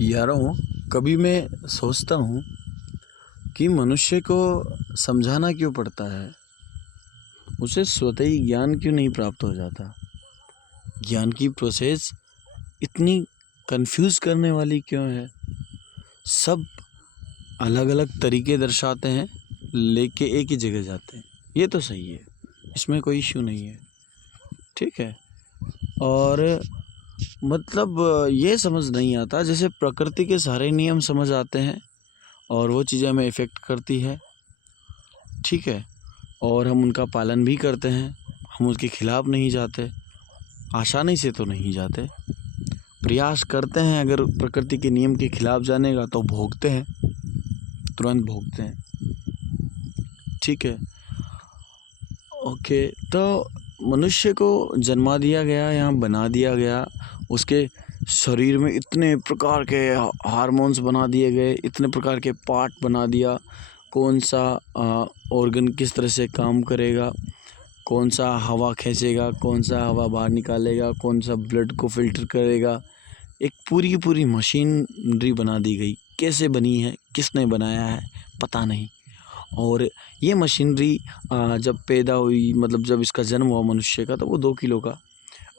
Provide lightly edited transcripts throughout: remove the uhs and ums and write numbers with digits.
यारों, कभी मैं सोचता हूँ कि मनुष्य को समझाना क्यों पड़ता है। उसे स्वतः ही ज्ञान क्यों नहीं प्राप्त हो जाता। ज्ञान की प्रोसेस इतनी कंफ्यूज करने वाली क्यों है। सब अलग अलग तरीके दर्शाते हैं, लेके एक ही जगह जाते हैं। ये तो सही है, इसमें कोई इश्यू नहीं है, ठीक है। और मतलब ये समझ नहीं आता, जैसे प्रकृति के सारे नियम समझ आते हैं और वो चीज़ें हमें इफ़ेक्ट करती है, ठीक है। और हम उनका पालन भी करते हैं, हम उसके खिलाफ नहीं जाते, आसानी से तो नहीं जाते। प्रयास करते हैं, अगर प्रकृति के नियम के खिलाफ जाने का तो भोगते हैं, तुरंत भोगते हैं, ठीक है। ओके, तो मनुष्य को जन्मा दिया गया, यहाँ बना दिया गया, उसके शरीर में इतने प्रकार के हार्मोन्स बना दिए गए, इतने प्रकार के पार्ट बना दिया, कौन सा ऑर्गन किस तरह से काम करेगा, कौन सा हवा खींचेगा, कौन सा हवा बाहर निकालेगा, कौन सा ब्लड को फिल्टर करेगा। एक पूरी की पूरी मशीनरी बना दी गई। कैसे बनी है, किसने बनाया है, पता नहीं। और ये मशीनरी जब पैदा हुई, मतलब जब इसका जन्म हुआ मनुष्य का, तो वो 2 किलो का,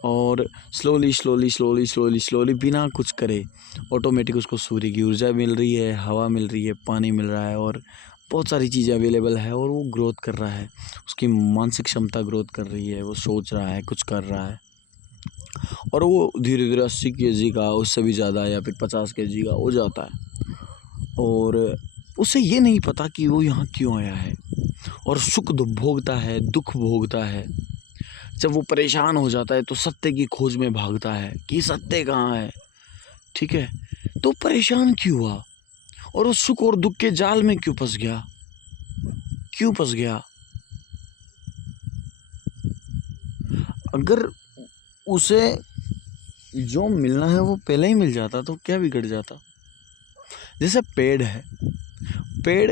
और slowly slowly slowly slowly slowly बिना कुछ करे ऑटोमेटिक उसको सूर्य की ऊर्जा मिल रही है, हवा मिल रही है, पानी मिल रहा है, और बहुत सारी चीज़ें अवेलेबल है, और वो ग्रोथ कर रहा है। उसकी मानसिक क्षमता ग्रोथ कर रही है, वो सोच रहा है, कुछ कर रहा है, और वो धीरे धीरे 80 केजी का, उससे भी ज़्यादा, या फिर 50 केजी का हो जाता है। और उसे ये नहीं पता कि वो यहाँ क्यों आया है, और सुख भोगता है, दुख भोगता है। जब वो परेशान हो जाता है तो सत्य की खोज में भागता है कि सत्य कहाँ है, ठीक है। तो परेशान क्यों हुआ, और उस सुख और दुख के जाल में क्यों फंस गया, क्यों फंस गया। अगर उसे जो मिलना है वो पहले ही मिल जाता तो क्या बिगड़ जाता। जैसे पेड़ है, पेड़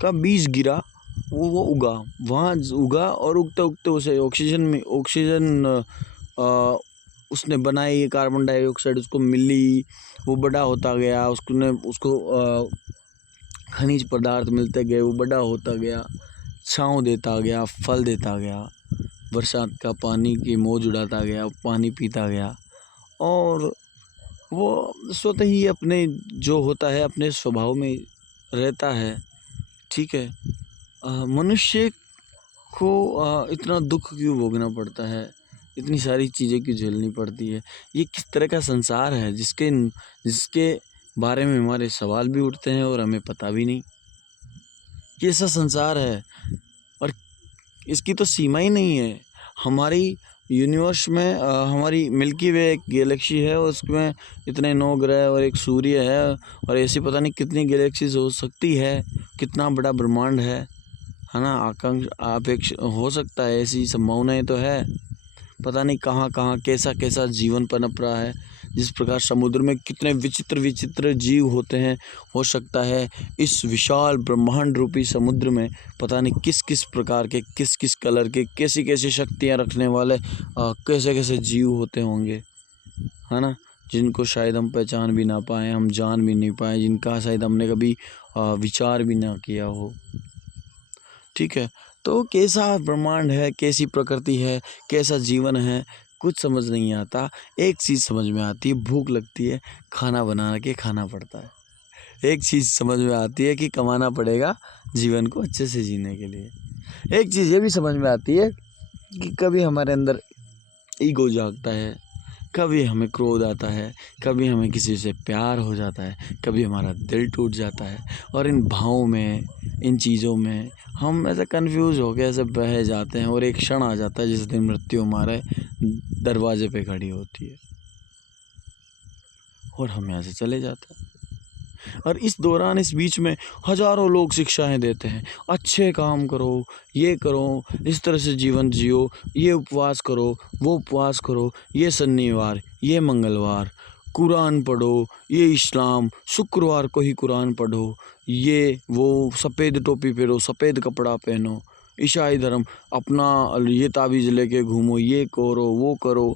का बीज गिरा, वो उगा, वहाँ उगा, और उगते उगते उसे ऑक्सीजन उसने बनाई, कार्बन डाइऑक्साइड उसको मिली, वो बड़ा होता गया, उसको खनिज पदार्थ मिलते गए, वो बड़ा होता गया, छाँव देता गया, फल देता गया, बरसात का पानी की मौज उड़ाता गया, पानी पीता गया, और वो स्वतः ही अपने जो होता है अपने स्वभाव में रहता है, ठीक है। मनुष्य को इतना दुख क्यों भोगना पड़ता है, इतनी सारी चीज़ें क्यों झेलनी पड़ती है। ये किस तरह का संसार है जिसके बारे में हमारे सवाल भी उठते हैं और हमें पता भी नहीं। कैसा संसार है, और इसकी तो सीमा ही नहीं है। हमारी यूनिवर्स में हमारी मिल्की वे एक गैलेक्सी है, उसमें इतने 9 ग्रह और एक सूर्य है, और ऐसी पता नहीं कितनी गैलेक्सीज हो सकती है, कितना बड़ा ब्रह्मांड है ना। अपेक्ष हो सकता है, ऐसी संभावनाएं तो है। पता नहीं कहाँ कहाँ कैसा कैसा जीवन पनप रहा है। जिस प्रकार समुद्र में कितने विचित्र विचित्र जीव होते हैं, हो सकता है इस विशाल ब्रह्मांड रूपी समुद्र में पता नहीं किस किस प्रकार के, किस किस कलर के, कैसी कैसी शक्तियाँ रखने वाले कैसे कैसे जीव होते होंगे, है ना। जिनको शायद हम पहचान भी ना पाएँ, हम जान भी नहीं पाएँ, जिनका शायद हमने कभी विचार भी ना किया हो, ठीक है। तो कैसा ब्रह्मांड है, कैसी प्रकृति है, कैसा जीवन है, कुछ समझ नहीं आता। एक चीज़ समझ में आती है, भूख लगती है, खाना बना के खाना पड़ता है। एक चीज़ समझ में आती है कि कमाना पड़ेगा जीवन को अच्छे से जीने के लिए। एक चीज़ ये भी समझ में आती है कि कभी हमारे अंदर ईगो जागता है, कभी हमें क्रोध आता है, कभी हमें किसी से प्यार हो जाता है, कभी हमारा दिल टूट जाता है, और इन भावों में, इन चीज़ों में हम ऐसे कंफ्यूज हो के ऐसे बह जाते हैं, और एक क्षण आ जाता है जिस दिन मृत्यु हमारे दरवाजे पे खड़ी होती है, और हम यहाँ से चले जाते हैं। और इस दौरान, इस बीच में हज़ारों लोग शिक्षाएं देते हैं, अच्छे काम करो, ये करो, इस तरह से जीवन जियो, ये उपवास करो, वो उपवास करो, ये शनिवार, ये मंगलवार कुरान पढ़ो, ये इस्लाम शुक्रवार को ही कुरान पढ़ो, ये वो सफ़ेद टोपी पहनो, सफ़ेद कपड़ा पहनो, ईसाई धर्म अपना ये ताबीज़ लेके घूमो, ये करो, वो करो।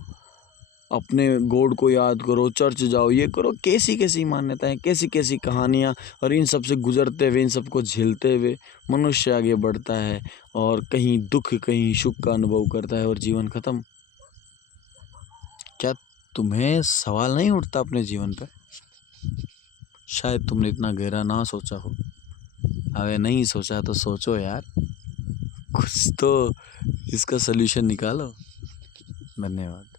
अपने गॉड को याद करो, चर्च जाओ, ये करो, कैसी कैसी मान्यताएं, कैसी कैसी कहानियाँ, और इन सब से गुजरते हुए, इन सबको झेलते हुए मनुष्य आगे बढ़ता है और कहीं दुख कहीं सुख का अनुभव करता है और जीवन खत्म। क्या तुम्हें सवाल नहीं उठता अपने जीवन पर? शायद तुमने इतना गहरा ना सोचा हो। अगर नहीं सोचा तो सोचो यार, कुछ तो इसका सल्यूशन निकालो। धन्यवाद।